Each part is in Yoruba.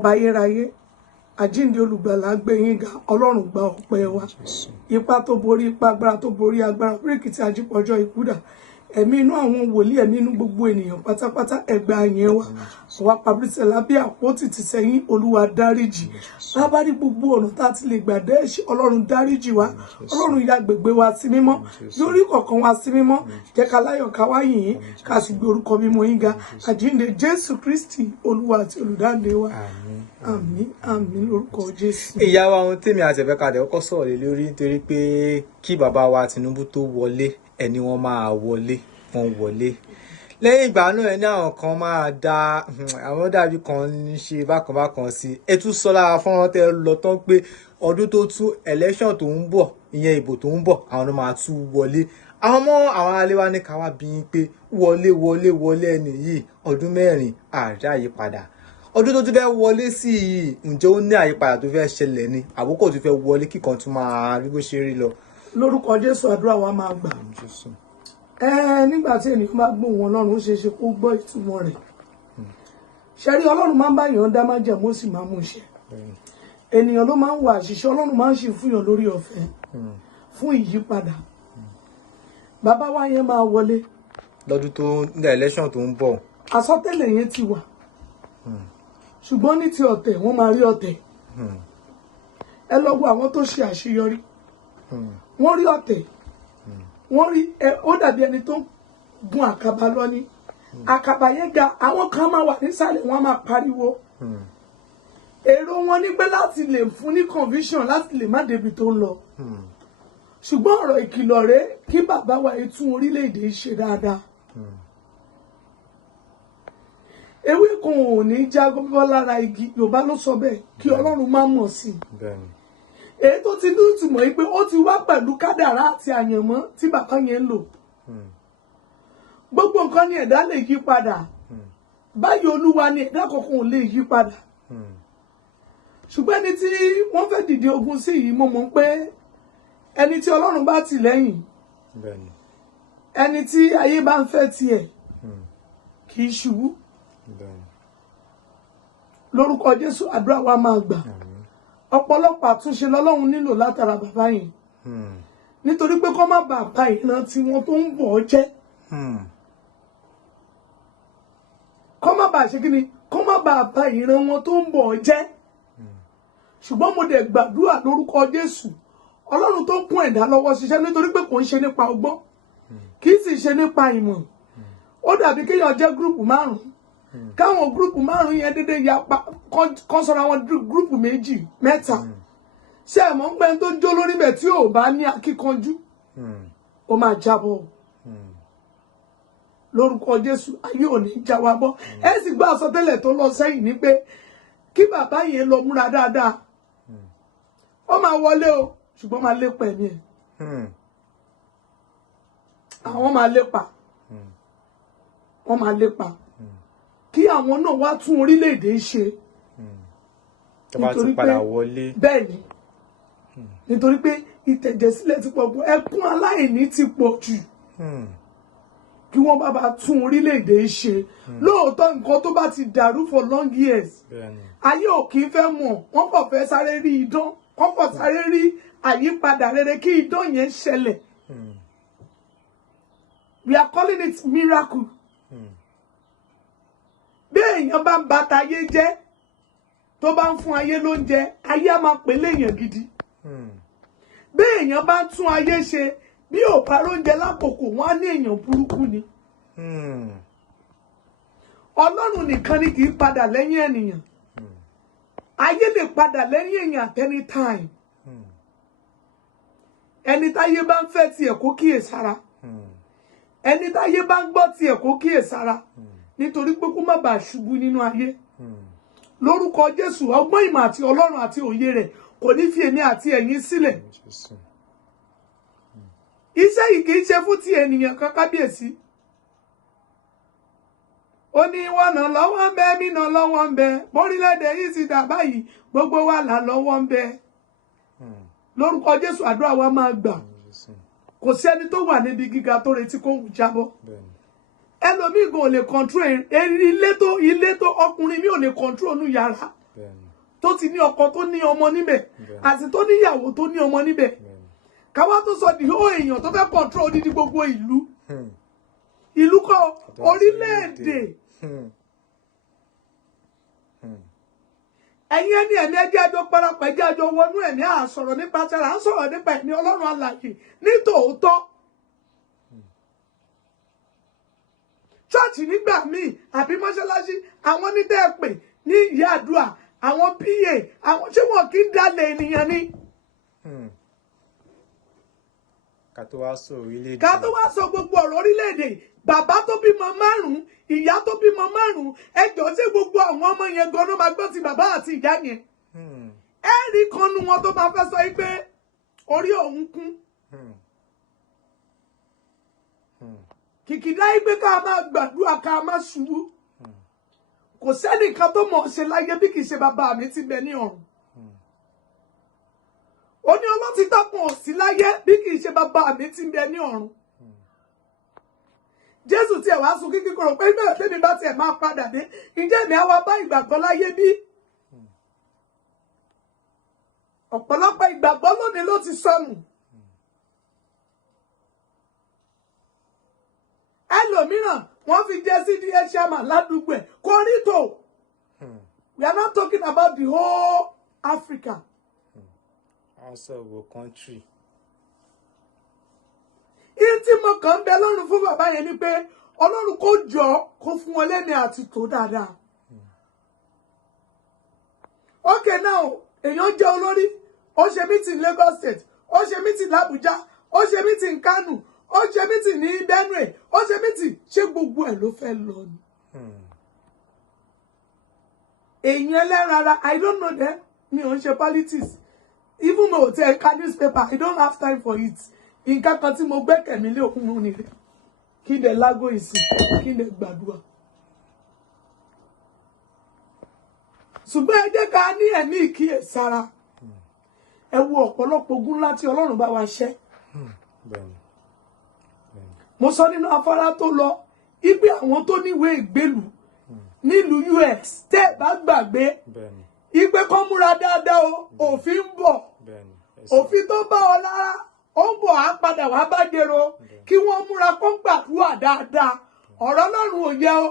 ọba ayérayé àjíǹde olùgbàlà gbé yín ga ọlọ́run gba ọpẹ́ wa ipá tó borí ipá agbára tó borí agbára bíríkìtì ajípọ̀jọ́ ìkúdà ẹ̀mí inú àwọn wòlíì ẹ̀mí inú gbogbo ènìyàn pátápátá ẹgbẹ́ àyẹn wa àwa pàbírísẹ̀ lábẹ́ àpótí ti sẹ́yìn olúwa dáríjì bá rí gbogbo ọ̀nà tá a ti lè gbà dé ẹ̀ṣẹ̀ ọlọ́run dáríjì wa ọlọ́run ya gbègbè wa sí mímọ́ lórí kọ̀ọ̀kan wa sí mímọ́ jẹ́ ká láyọ̀ ká wá yìn ká sì gbé orúkọ mímọ́ yín ga àjíǹde jésù kristi olúwa àti olùdáǹdè wa àmín àmín lórúkọ jésù. ìyá wa ohun tèmi àti ẹ̀fẹ́ kadẹ̀ ọkọ̀ sọ̀rọ̀ lé lórí nítorí pé kí bàbá wa Tinubu tó wọlé ẹni wọ́n máa wọlé wọ́n wọlé lẹ́yìn ìgbà náà ẹni àwọn kan máa da àwọn dàbí kan ń ṣe bákan bákan sí ẹ tún sọ lára fọ́nrán tẹ́ lọ tán pé ọdún tó tún election tó ń bọ̀ ìyẹn ìbò tó ń bọ̀ àwọn ló máa tún wọlé àwọn ọmọ àwọn alẹ́ wa ní ká wá bí yín pé wọlé ẹni yìí ọdún mẹ́rin ààrẹ àyípadà ọdún tó tún fẹ́ wọlé sí yìí ǹjẹ́ ó ní àyípadà tó fẹ́ ṣẹlẹ̀ ni àbúkò tó fẹ́ wọlé kíkan tún máa rí bó ṣe rí lọ. lórúkọ jésù àdúrà wa máa gbà nígbà tí ènìyàn bá gbóhùn ọlọ́run ó ṣeé ṣe kó gbọ́ ìtumọ̀ rẹ̀ ṣẹ́rí ọlọ́run máa ń bá èèyàn dá májẹ̀mú ó sì máa mú ṣẹ ènìyàn ló máa ń wà àṣìṣe ọlọ́run máa ń ṣe fún yàn lórí ọ̀fẹ́ fún ìyípadà bàbá wa yẹn máa wọlé lọ́dún tó ní election tó ń bọ̀ àsọtẹ́lẹ̀ yẹn ti wà ṣùgbọ́n ní ti ọ̀tẹ̀ wọ́n máa rí ọ̀tẹ̀ ẹ lọ wo àwọn tó ṣe àṣeyọrí wọ́n rí ọ̀tẹ̀ wọ́n rí ó dàbí ẹni tó gun àkàbà lọ ní àkàbà yẹn ga àwọn kan máa wà nísàlẹ̀ wọ́n máa pariwo èrò wọn ní pé láti lè fún ní conviction láti lè má débi tó ń lọ ṣùgbọ́n ọ̀rọ̀ ìkìlọ̀ rẹ̀ kí bàbá wa yìí tún orílẹ̀-èdè ṣe dáadáa ewé kan ò ní jágọ́ bíbọ́ lára igi yorùbá ló sọ bẹ́ẹ̀ kí ọlọ́run má mọ̀ sí i èyí tó ti ní ìtumọ̀ yìí pé ó ti wá pẹ̀lú kádàrá àti àyànmọ́ tí bàbá yẹn ń lò gbogbo nǹkan ni ẹ̀dá lè yí padà báyìí olúwa ni ẹ̀dá kankan ò lè yí padà ṣùgbọ́n ẹni tí wọ́n fẹ́ dìde ogun sí yìí mo mọ̀ pé ẹni tí ọlọ́run bá tì lẹ́yìn ẹni tí ayé bá ń fẹ́ tiẹ̀ kì í ṣubú lórúkọ jésù àdúrà wa máa gbà ọ̀pọ̀lọpọ̀ àtúnṣe lọ́lọ́run nílò látara bàbá yìí nítorí pé kó má bàa bà ìran tí wọn tó ń bọ̀ ọ́ jẹ́ kó má bàa ṣe kí ni kó má bàa bà ìran wọn tó ń bọ̀ ọ́ jẹ́ ṣùgbọ́n mo dẹ̀ gbàdúrà lórúkọ jésù ọlọ́run tó kún ẹ̀dá lọ́wọ́ ṣiṣẹ́ nítorí pé kò ń ṣe nípa ọgbọ́n kì í sì ṣe nípa ìmọ̀ ó dàbí kéèyàn jẹ́ gúrùpù márùn-ún káwọn gúrùpù márùn yẹn dédé ya pa kán sọra wọn gúrùpù méjì mẹ́ta ṣé ẹ mọ̀ ń pẹ́ tó jó lórí bẹ̀ tí ò bá ní akíkanjú ó máa jábọ̀ lórúkọ jésù ayé ò ní já wa bọ́ ẹ sì gbọ́ àsọtẹ́lẹ̀ tó lọ sẹ́yìn ní pé kí bàbá yẹn lọ múra dáadáa ó máa wọlé o ṣùgbọ́n máa lépa ẹ̀mí ẹ̀ àwọn máa lépa wọ́n máa lépa kí àwọn náà wá tún orílẹ̀-èdè ṣe nítorí pé bẹ́ẹ̀ ni nítorí pé ìtẹ̀jẹ̀sílẹ̀ ti pọ̀ jù ẹkún aláìní ti pọ̀ jù kí wọ́n bá tún orílẹ̀-èdè ṣe lóòótọ́ nǹkan tó bá ti dàrú for long years ayé ò kì í fẹ́ mọ̀ wọ́n kàn fẹ́ sáré rí idán wọ́n kàn sáré rí àyípadà rere kí idán yẹn ṣẹlẹ̀ we are calling it miracle. Bí èèyàn bá ń ba tayé jẹ́ tó bá ń fún ayé lóúnjẹ ayé á máa pè léèyàn gidi bí èèyàn bá ń tún ayé ṣe bí ò bá lóúnjẹ lákòókò wọn á ní èèyàn burúkú ni ọlọ́run nìkan ni kì í padà lẹ́yìn ènìyàn ayé lè padà lẹ́yìn èèyàn at any time ẹni táyé bá ń fẹ́ tiẹ̀ kó kíyèsára ẹni táyé bá ń gbọ́ tiẹ̀ kó kíyèsára nítorí pé kó má bàa ṣubú nínú ayé lórúkọ jésù ọgbọ́n ìmọ̀ àti ọlọ́run àti òye rẹ̀ kò ní fi èmi àti ẹ̀yin sílẹ̀ iṣẹ́ yìí kì í ṣe fún ti ènìyàn kan kábíyèsí ó ní wọ́n nà lọ́wọ́ ń bẹ mí nà lọ́wọ́ ń bẹ bórílẹ̀-èdè yìí ti dà báyìí gbogbo wa là lọ́wọ́ ń bẹ lórúkọ jésù àdúrà wa máa gbà kò sí ẹni tó wà níbi gíga tó retí kó ń jábọ́ ẹlòmíì gan ò lè control ilé tó ọkùnrin mi ò lè control nù yàrá tó ti ní ọkọ tó ní ọmọ níbẹ̀ àti tó níyàwó tó ní ọmọ níbẹ̀ káwá tó sọ di ó èèyàn tó fẹ́ control odidi gbogbo ìlú kọ́ orílẹ̀-èdè ẹ̀yin ẹni ẹ̀mí ẹjẹ́ àjọ parapọ̀ ẹjẹ́ àjọ wọnú ẹ̀mí àsọ̀rọ̀ nípa tẹ́lẹ̀ à ń sọ̀rọ̀ nípa ẹ̀mí Ọlọ́run alààyè ní tòótọ́ ṣọ́ọ̀ṣì nígbà míì àbí mọ́ṣáláṣí àwọn onítẹ̀ẹ̀pẹ̀ ní ìyá àdúrà àwọn pa àwọn tí wọn kì í dalẹ̀ ènìyàn ni. ká tó wá sọ orílẹ̀-èdè. ká tó wá sọ gbogbo ọ̀rọ̀ orílẹ̀-èdè bàbá tó bímọ 5 ìyá tó bímọ 5 ẹjọ́ tí gbogbo àwọn ọmọ yẹn gan-an máa gbọ́ ti bàbá àti ìyá yẹn. ẹ rí kan nu wọn tó máa fẹ́ sọ pé orí òun kún. kìkìdá yìí pé ká máa gbàdúrà ká máa ṣubú. kò sẹ́nìkan tó mọ̀ ṣe láyé bí kì í ṣe bàbá mi ti bẹ ní ọ̀run. ó ní olótìtọ́ kan ò sí láyé bí kì í ṣe bàbá mi ti bẹ ní ọ̀run. Jésù tiẹ̀ wá sun kíkí kọ̀rọ̀ pé bẹ́ẹ̀ tẹ́mi bá tiẹ̀ máa padà dé ǹjẹ́ mi á wá bá ìgbàgbọ́ láyé bí? ọ̀pọ̀lọpọ̀ ìgbàgbọ́ lónìí ló ti sọnù. ẹlòmíràn wọ́n fi jẹ́ CDA chairman ládùúgbò ẹ̀ kórìtò. We are not talking about the whole Africa. Also our country. Tí mo kàn ń bẹ lọ́run fún bàbá yẹn ni pé Ọlọ́run kó jọ kó fún wọn lẹ́mìí àti tó dáadáa. Okay now èèyàn jẹ́ olórí ó ṣe meeting Lagos State ó ṣe meeting l'Abuja ó ṣe meeting Kano ó ṣe meeting ní Benue ó ṣe meeting ṣé gbogbo ẹ̀ ló fẹ́ lọ ni. èèyàn ẹlẹ́ran ara I don't know them mi ò ń ṣe politics even though tẹ ká newspaper I don't have time for it. Nǹkan kan tí mo gbẹ́kẹ̀mí lé òkun ni kí n dẹ̀ lágò ìsìn kí n dẹ̀ gbàdúrà. ṣùgbọ́n ẹ jẹ́ ká ní ẹ̀mí ìkíyèsára ẹ wo ọ̀pọ̀lọpọ̀ ogun ńlá tí Ọlọ́run bá wa ṣẹ́. mo sọ nínú afárá tó lọ ipe àwọn tó níwèé ìgbélùú nílùú US tẹ́ ẹ bá gbàgbé ipe kọ́ múra dáadáa o òfin ń bọ̀ òfin tó bá ọ lára ó ń bọ̀ á padà wá bá dèrò kí wọ́n múra kó ń gbàdúrà dáadáa ọ̀rọ̀ Ọlọ́run ò yẹ o.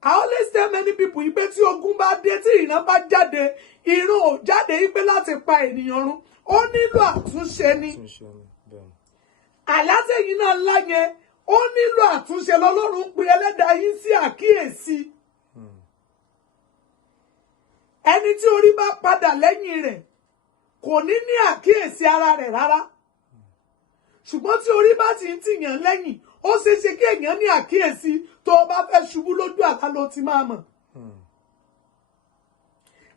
I always tell many people ipe tí ogun bá dé tí ìran bá jáde ìran ò jáde ipe láti pa ènìyàn run ó nílò àtúnṣe ni. àlátẹ̀yìn náà ńlá yẹn ó nílò àtúnṣe lọ́lọ́run pe ẹlẹ́dàá yín sí àkíyèsí. ẹni tí orí bá padà lẹ́yìn rẹ̀ kò ní àkíyèsí ara rẹ̀ rárá ṣùgbọ́n tí orí bá ti ń tìyàn lẹ́yìn ó ṣeé ṣe kí èèyàn ní àkíyèsí tó o bá fẹ́ ṣubú lójú àlá ló ti máa mọ̀.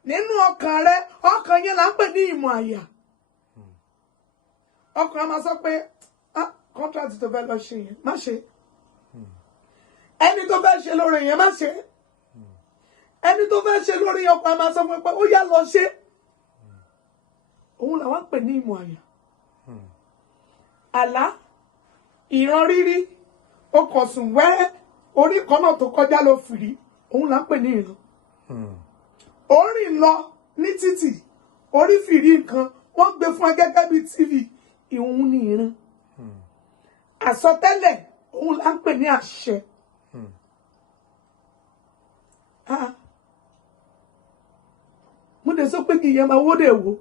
nínú ọkàn rẹ ọkàn yẹn là ń pè ní ìmọ̀ àyà ọkàn máa sọ pé kọ́ńtrátì tó fẹ́ lọ ṣe yẹn má ṣe ẹni tó fẹ́ ṣe lórí yẹn má ṣe ẹni tó fẹ́ ṣe lórí ọkàn máa sọ pé ó yá lọ ṣe. òun làwọn pè ní ìmọ̀ àyà. àlá ìran rírí ó kàn sùn wẹ́rẹ́ orí kan náà tó kọjá lọ fìrí òun là ń pè ní ìran. orin lọ ní títì orí fìrí nǹkan wọ́n gbé fún ẹ gẹ́gẹ́ bí TV ìhun ní ìran. àsọtẹ́lẹ̀ òun là ń pè ní àṣẹ. mo dẹ̀ sọ pé kì í yẹ máa wó dẹ̀ wò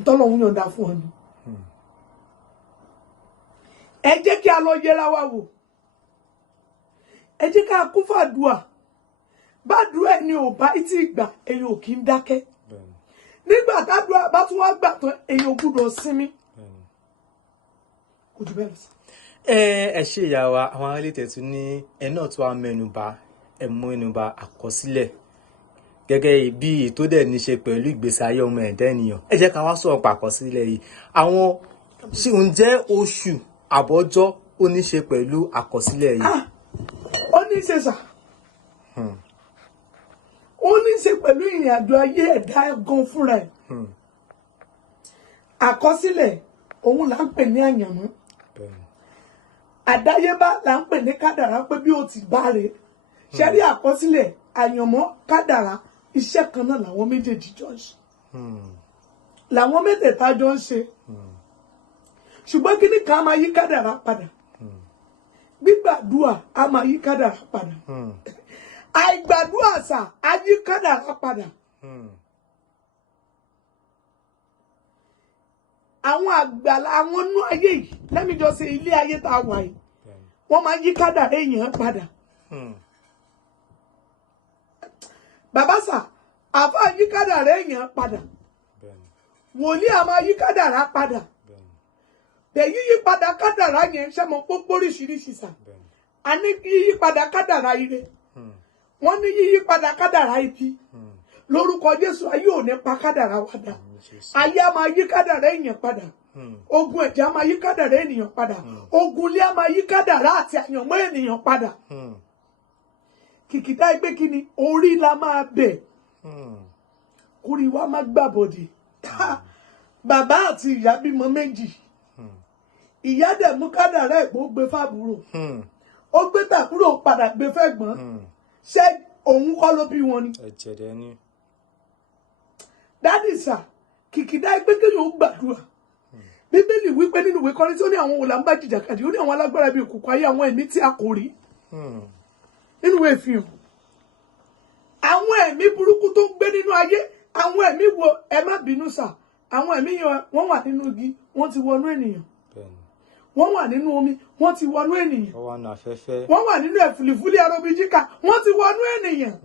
ntọ́lọ́hún yọ̀ǹda fún ọ ni. ẹ jẹ́ kí a lọ yẹra wa wò ẹ jẹ́ ká kún fàdúà bàdúà ẹni ò bá tí gbà èyàn ò kí ń dákẹ́ nígbà tádùá bá tún wá gbà tán èyàn ò gbúdọ̀ sinmi kò jù bẹ́ẹ̀ lọ sí. ẹ ṣe ìyá wa àwọn aráàlú tún ní ẹ náà tún wá mẹ́nubà àkọsílẹ̀ gẹ́gẹ́ bí ètò dẹ̀ ní ṣe pẹ̀lú ìgbésí ayé ọmọ ẹ̀dá ènìyàn ẹ jẹ́ ká wá sọ̀rọ̀ àkọsílẹ̀ yìí àwọn ǹjẹ́ oṣù àbọ́jọ́ ó ní ṣe pẹ̀lú àkọsílẹ̀ yìí. ó ní ṣe sà ó ní ṣe pẹ̀lú ìrìn àjò ayé ẹ̀dá gan fúnra ẹ̀ àkọsílẹ̀ òun là ń pè ní àyànmọ́ àdáyébá là ń pè ní kádàrá pé bí ó ti bá rè ṣe rí àkọsílẹ̀ àyànmọ́ kádàrá iṣẹ́ kan náà làwọn méjèèjì jọ ń ṣe làwọn mẹ́tẹ̀ẹ̀ta jọ ń ṣe ṣùgbọ́n kíní kan á máa yí kádàrá padà gbígbàdúà á máa yí kádàrá padà àìgbàdúà sà á yí kádàrá padà àwọn àgbàlá àwọn inú ayé yìí lẹ́mìjọ́ ṣe ilé ayé tá a wà yìí wọ́n máa yí kádàrá èèyàn padà bàbá sà àfáà yí kádàrá èèyàn padà wòlíì a máa yí kádàrá padà bẹ́ẹ̀ yíyí padà kádàrá yẹn ṣe mọ̀ pópó oríṣiríṣi sà a ní yíyí padà kádàrá ire wọ́n ní yíyí padà kádàrá ibi lórúkọ Jésù ayé ò ní pa kádàrá wa dà ayé a máa yí kádàrá èèyàn padà ogun ẹ̀jẹ̀ a máa yí kádàrá ènìyàn padà ogun ilé a máa yí kádàrá àti àyànmọ́ ènìyàn padà kìkìdá ẹgbẹ́ kínní orí la máa bẹ̀ kúri wa má gbàbọ̀dì bàbá àti ìyá bímọ méjì ìyá dẹ̀ mú kádàrá ẹ̀gbọ́n gbé fábúrò ó gbé tàbúrò padà gbé fẹ́gbọ́n ṣé òun kọ́ ló bí wọn ni. ẹ̀jẹ̀ dẹ̀ ni. dádì sà kìkìdá ẹgbẹ́ kéèyàn ó gbàdúrà bíbélì wípé nínú ìwé Kọ́ríńtì tí ó ní àwọn òòlà ń bá jìjàkadì ó ní àwọn alágbára bíi òkùnkùn ayé àwọn ẹ̀mí tí a kò rí nínú ìwé Ìfihàn àwọn ẹ̀mí burúkú tó ń gbé nínú ayé àwọn ẹ̀mí wo ẹ má bínú sà àwọn ẹ̀mí yẹn wọ́n wà nínú igi wọ́n ti wọnú ènìyàn wọ́n wà nínú omi wọ́n ti wọnú ènìyàn wọ́n wà nínú ẹ̀fùlìfúlì arobijika wọ́n ti wọnú ènìyàn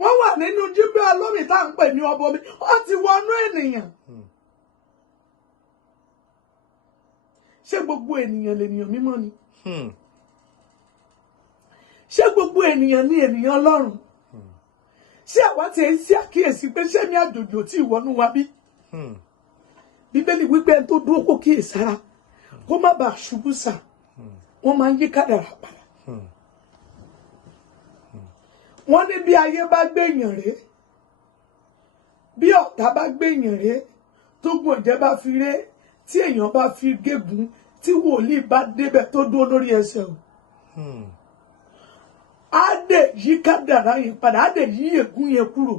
wọ́n wà nínú jíbẹ́ alómi tá à ń pè ní ọbọ mi wọ́n ti wọnú ènìyàn ṣé gbogbo ènìyàn lènìyàn mímọ́ ni ṣé gbogbo ènìyàn ní ènìyàn Ọlọ́run ṣé àwa ti ń ṣe àkíyèsí pé ṣé ní àjòjì ò tí ì wọnú wa bí bíbélì wípé ẹni tó dúró kó kíyèsára kó má bàa ṣubú sà wọ́n máa ń yí kádàrá padà wọ́n ní bí ayé bá gbèyàn ré bí ọ̀tá bá gbèyàn ré tó gùn ẹ̀jẹ̀ bá fi ré tí èèyàn bá fi gégùn tí wòlíì bá débẹ̀ tó dúró lórí ẹsẹ̀ o á dẹ̀ yí kádàrá yẹn padà á dẹ̀ yí ègún yẹn kúrò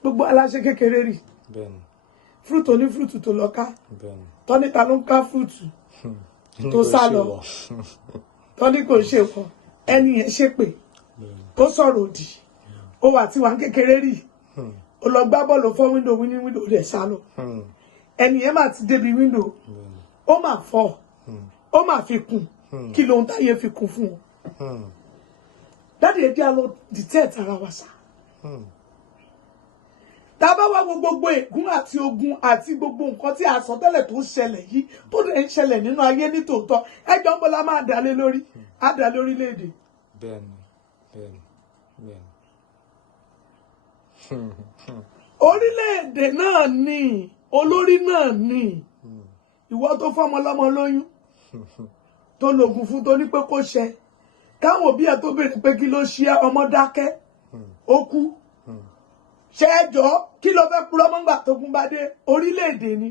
gbogbo aláṣẹ kékeré rí fúrúùtù ní fúrúùtù tó lọ ká tọ́ni ta ló ń ká fúrúùtù tó sá lọ tọ́ni kò ṣe wọ ẹni yẹn ṣépè tó sọ̀rọ̀ òdì ó wà tí wà ń kékeré rí ó lọ gbá bọ́ọ̀lù fọ́ wíńdò wíńdò rẹ̀ sá lọ ẹni yẹn mà ti débi wíńdò ó mà fọ́ ó mà fi kùn kí lóhun táyé fi kún fún wọn dáàdi ẹjẹ á lọ dìtẹ́ẹ̀tì ara wa sá tá a bá wá gbogbo ègún àti ogun àti gbogbo nǹkan tí a sọ tẹ́lẹ̀ tó ń ṣẹlẹ̀ yìí tó dẹ̀ ń ṣẹlẹ̀ nínú ayé nítòótọ́ ẹjọ́ ń bọ́ la máa dálé lórí á dá lórílẹ̀‐èdè. bẹ́ẹ̀ni bẹ́ẹ̀ni bẹ́ẹ̀ni. orílẹ̀‐èdè náà ni olórí náà ni ìwọ tó fọmọ lọ́mọ lóyún tó lògùn fún tó ní pé kó ṣe káwọn òbí ẹ tó béèrè pé kí ló ṣe ọmọ dákẹ́ ó kú ṣe ẹjọ́ kí ló fẹ́ purọ́ mọ́ngbà tó gún bá dé orílẹ̀-èdè ni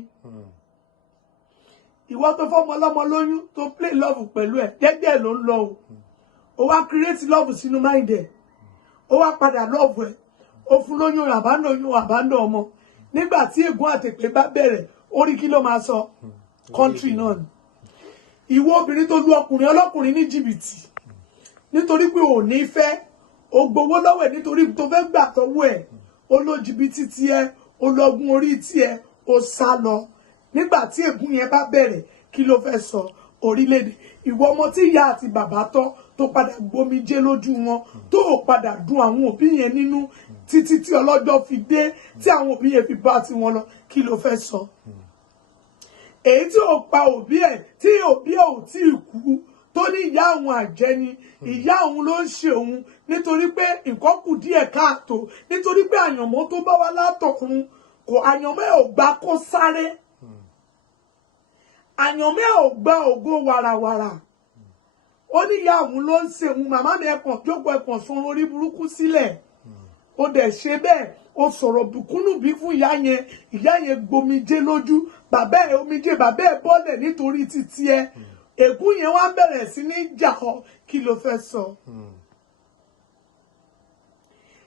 ìwọ tó fọmọ lọ́mọ lóyún tó play love pẹ̀lú ẹ̀ jẹ́jẹ́ ló ń lọ o wá create love sínú mind ẹ̀ ó wá padà love ẹ̀ ó fún lóyún àbándọ̀ ọmọ nígbà tí ègún àtèpé bá bẹ̀rẹ̀ orí kí ló máa sọ country náà ni ìwọ obìnrin tó lu ọkùnrin ọlọ́kùnrin ní jìbìtì nítorí pé ò ní fẹ́ o gbowó lọ́wọ́ ẹ̀ nítorí tó fẹ́ gbà tọ́wọ́ ẹ̀ o lo jìbìtì tiẹ̀ o lọ́gùn orí tiẹ̀ o sá lọ nígbà tí ègún yẹn bá bẹ̀rẹ̀ kí ló fẹ́ sọ orílẹ̀-èdè ìwọ ọmọ tí ìyá àti bàbá tọ́ tó padà gbomijé lójú wọn tó ò padà dùn àwọn òbí yẹn nínú títí tí ọlọ́jọ́ fi dé tí àwọn òbí yẹn fi bá tiwọn lọ kí ló fẹ́ sọ èyí tí ò pa òbí ẹ̀ tí òbí ẹ̀ ò tí ì kú tó ní ìyá àwọn àjẹni ìyá òun ló ń ṣe òun nítorí pé nǹkan kù díẹ̀ káàtó nítorí pé àyànmọ́ tó bá wá látọ̀run kò àyànmọ́ ẹ̀ ò gbà kó sáré àyànmọ́ ẹ̀ ò gbà ògo wàràwàrà ó ní ìyá òun ló ń ṣe òun màmá mi ẹ̀kàn jókòó ẹ̀kàn sun orí burúkú sílẹ̀ ó dẹ̀ ṣe bẹ́ẹ̀ ó sọ̀rọ̀ bùkúnù bí fún ìyá yẹn gbomijé lójú bàbá ẹ̀ omijé bàbá ẹ̀ bọ́lẹ̀ nítorí títí ẹ̀ ègún yẹn wá bẹ̀rẹ̀ sí ní jà ọ́ kí ló fẹ́ sọ.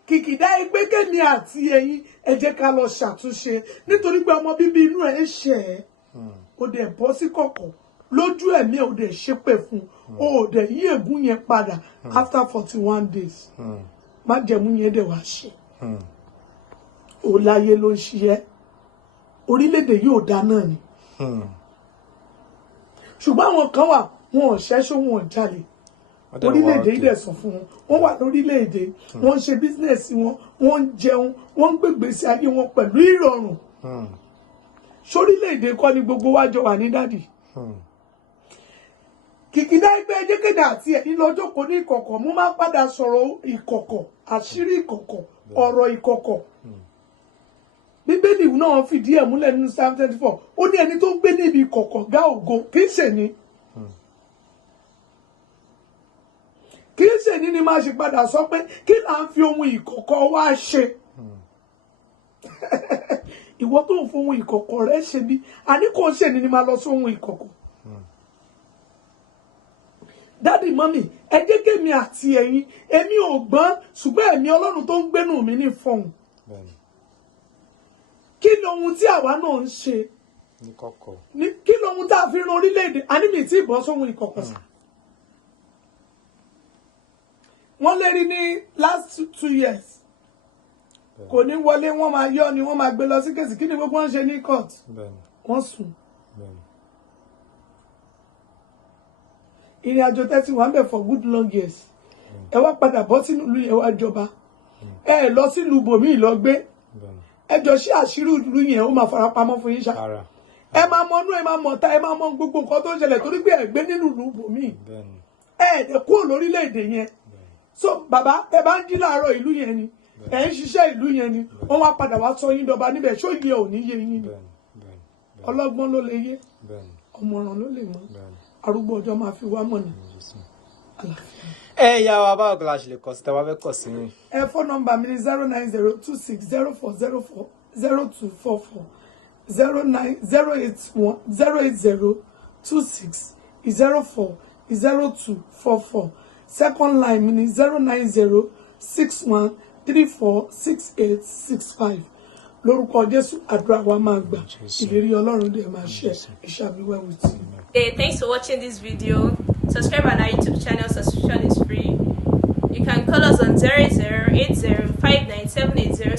Kìkìdá ẹgbẹ́ kẹ́mi àti ẹ̀yin ẹ jẹ́ ká lọ ṣàtúnṣe nítorí pé ọmọ bíbí inú ẹ̀ ń ṣẹ̀ ẹ́ ó dẹ̀ bọ́ sí kọ̀kọ̀ lójú ẹ̀mí ẹ̀ ó dẹ̀ ṣépè fún ó dẹ̀ yí ègún yẹn padà after 41 days májẹ̀mú yẹn dẹ̀ wá ṣe ó láyé ló ń ṣiyẹ́ orílẹ̀-èdè yóò dá náà ni ṣùgbọ́n àwọn kan wà wọn ò ṣẹ́ṣó wọn ò jalè orílẹ̀-èdè yìí dẹ̀ sọ fún wọn wà lórílẹ̀-èdè wọn ń ṣe bísínẹ̀sì wọn wọn ń jẹun wọn ń gbègbèsè ayé wọn pẹ̀lú ìrọ̀rùn sórílẹ̀-èdè kọ́ ni gbogbo wa jọ wà ní dádì kìkìdá ẹgbẹ́ ẹjẹ́kẹ̀dà àti ẹ̀yìn lọ́jọ́ kò ní ìkọ̀kọ̀ mo máa padà sọ̀rọ̀ ìkọ̀kọ̀ àṣírí ìkọ̀kọ̀ ọ̀rọ̀ ìkọ̀kọ̀ bíbélì náà fìdí ẹ̀ múlẹ̀ nínú Psalm 24 ó ní ẹni tó ń gbé níbi ìkọ̀kọ̀ gá ògo kì í ṣèní ni máa ṣe padà sọ pé kí là ń fi ohun ìkọ̀kọ̀ wá ṣe ìwọ tó ń fún ohun ìkọ̀kọ̀ rẹ ṣe bí àní kò ṣèní ni máa lọ sí ohun ìkọ̀kọ̀ dádì mọ́mì ẹ jẹ́ kémi àti ẹ̀yin èmi ò gbọ́n ṣùgbọ́n ẹ̀mí Ọlọ́run tó ń gbénú mi ní fọhùn kí ni ohun tí àwa náà ń ṣe kí ni ohun tá a fi ran orílẹ̀-èdè àní mi tí ìbọn sóhun ìkọ̀kọ̀ sá wọ́n lérí ní last 2 years kò ní wọlé wọ́n máa yọ ni wọ́n máa gbé lọ sí kèsì kí ni gbogbo wọn ṣe ní court wọ́n sùn ìrìn àjò tẹ́tí wà ń bẹ̀ for good long years ẹ wá padà bọ́ sínú ìlú yẹn wá jọba ẹ lọ sílùú bòmíì lọ gbé ẹ jọ ṣe àṣírí ìlú yẹn ó máa fara pamọ́ fún yín ṣá ẹ máa mọ inú ẹ máa mọ ta ẹ máa mọ gbogbo nǹkan tó ń ṣẹlẹ̀ torí pé ẹ gbé nínú ìlú bòmíì ẹ dẹ̀ kúrò lórílẹ̀‐èdè yẹn so bàbá ẹ bá ń jí láàárọ̀ ìlú yẹn ni ẹ ń ṣiṣẹ́ ìlú yẹn ni wọ́n wá padà wá sọ yín dọba níbẹ̀ ṣó yẹ ò ní yé yín ni ọlọ́gbọ́n ló lè yé ọmọràn ló lè mọ̀ arúgbó ọjọ́ máa fi wá mọ̀nà àlàáfíà. ẹ yà wá báwo kí la ṣe lè kọ sí tẹwàá fẹ́ kọ sí mi. ẹ fọ́ nọ́mbà mi ní 09026040244 08026040244 second line mi ní 09061346865 lórúkọ Jésù àdúrà wa máa gbà ìlérí Ọlọ́run dẹ̀ máa ṣe ìṣàmìwẹ̀ with you. Hey, thanks for watching this video. Subscribe on our YouTube channel. Subscription is free. You can call us on 0080597808